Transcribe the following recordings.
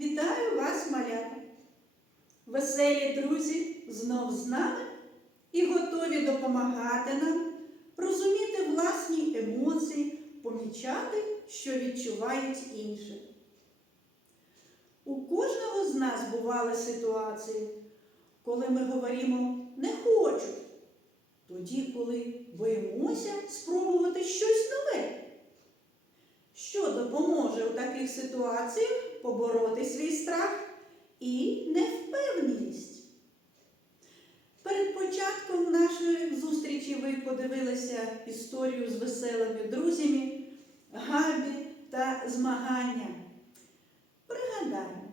Вітаю вас, малята! Веселі друзі знов з нами і готові допомагати нам розуміти власні емоції, помічати, що відчувають інші. У кожного з нас бували ситуації, коли ми говоримо не хочу, тоді, коли боїмося спробувати щось нове. Що допоможе у таких ситуаціях побороти свій страх і невпевненість? Перед початком нашої зустрічі ви подивилися історію з веселими друзями, габі та змагання. Пригадаємо,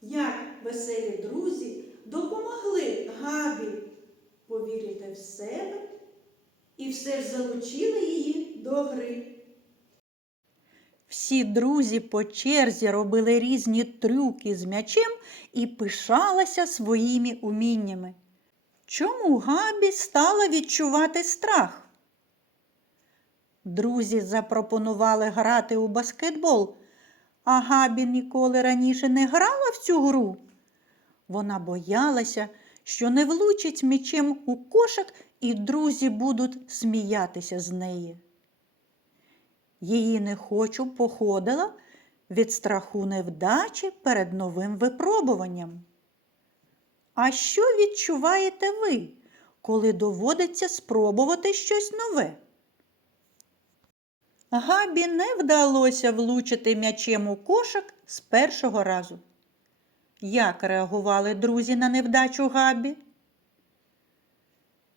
як веселі друзі допомогли Габі повірити в себе і все ж залучили її до гри. Всі друзі по черзі робили різні трюки з м'ячем і пишалися своїми уміннями. Чому Габі стала відчувати страх? Друзі запропонували грати у баскетбол, а Габі ніколи раніше не грала в цю гру. Вона боялася, що не влучить м'ячем у кошик, і друзі будуть сміятися з неї. Її не хочу походила від страху невдачі перед новим випробуванням. А що відчуваєте ви, коли доводиться спробувати щось нове? Габі не вдалося влучити м'ячем у кошик з першого разу. Як реагували друзі на невдачу Габі?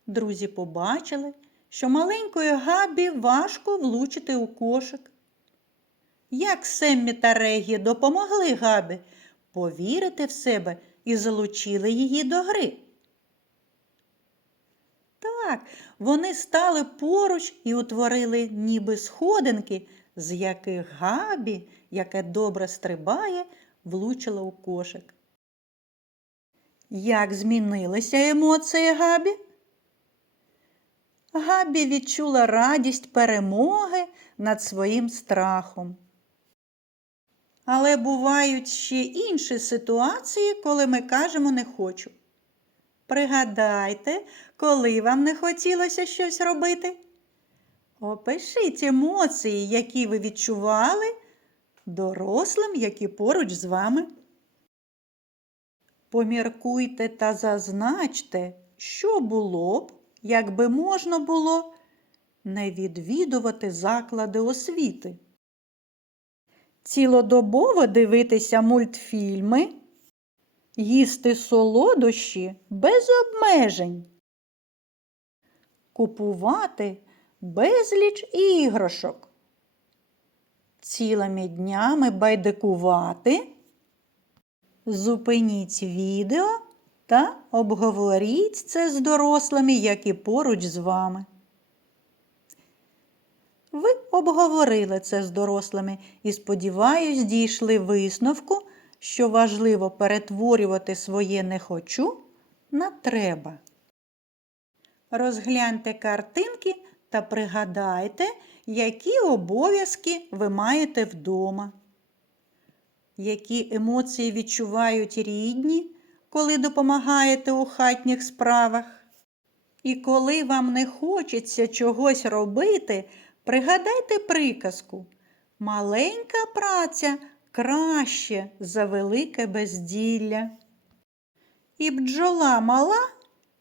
Друзі побачили, що маленької Габі важко влучити у кошик. Як Семмі та Регі допомогли Габі повірити в себе і залучили її до гри. Так, вони стали поруч і утворили ніби сходинки, з яких Габі, яке добре стрибає, влучила у кошик. Як змінилися емоції Габі? Габі відчула радість перемоги над своїм страхом. Але бувають ще інші ситуації, коли ми кажемо не хочу. Пригадайте, коли вам не хотілося щось робити. Опишіть емоції, які ви відчували дорослим, які поруч з вами. Поміркуйте та зазначте, що було б, якби можна було не відвідувати заклади освіти. Цілодобово дивитися мультфільми, їсти солодощі без обмежень, купувати безліч іграшок, цілими днями байдикувати, зупиніть відео та обговоріть це з дорослими, які поруч з вами. Ви обговорили це з дорослими і, сподіваюсь, дійшли висновку, що важливо перетворювати своє не хочу на треба. Розгляньте картинки та пригадайте, які обов'язки ви маєте вдома. Які емоції відчувають рідні, коли допомагаєте у хатніх справах. І коли вам не хочеться чогось робити, пригадайте приказку. Маленька праця краще за велике безділля. І бджола мала,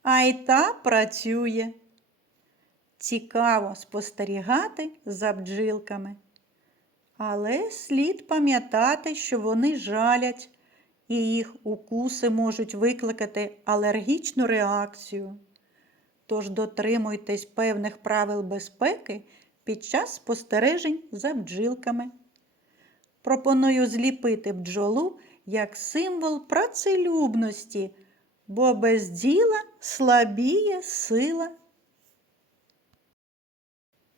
а й та працює. Цікаво спостерігати за бджілками. Але слід пам'ятати, що вони жалять, і їх укуси можуть викликати алергічну реакцію. Тож дотримуйтесь певних правил безпеки під час спостережень за бджілками. Пропоную зліпити бджолу як символ працелюбності, бо без діла слабіє сила.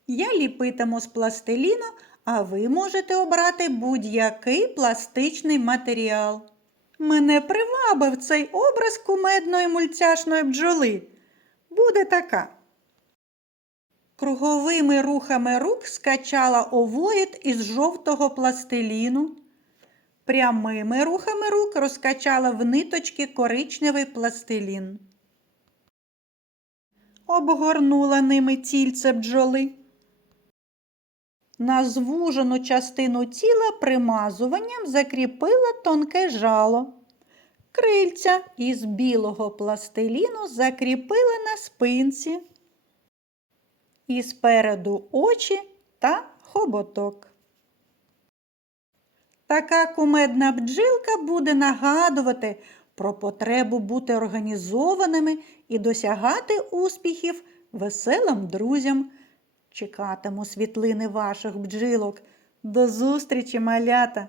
Я ліпитиму з пластиліну, а ви можете обрати будь-який пластичний матеріал. Мене привабив цей образ кумедної мультяшної бджоли. Буде така. Круговими рухами рук скачала овоїд із жовтого пластиліну, Прямими рухами рук розкачала в ниточки коричневий пластилін. Обгорнула ними тільце бджоли. На звужену частину тіла примазуванням закріпила тонке жало. Крильця із білого пластиліну закріпила на спинці. І спереду очі та хоботок. Така кумедна бджілка буде нагадувати про потребу бути організованими і досягати успіхів веселим друзям. Чекатиму світлини ваших бджілок. До зустрічі, малята!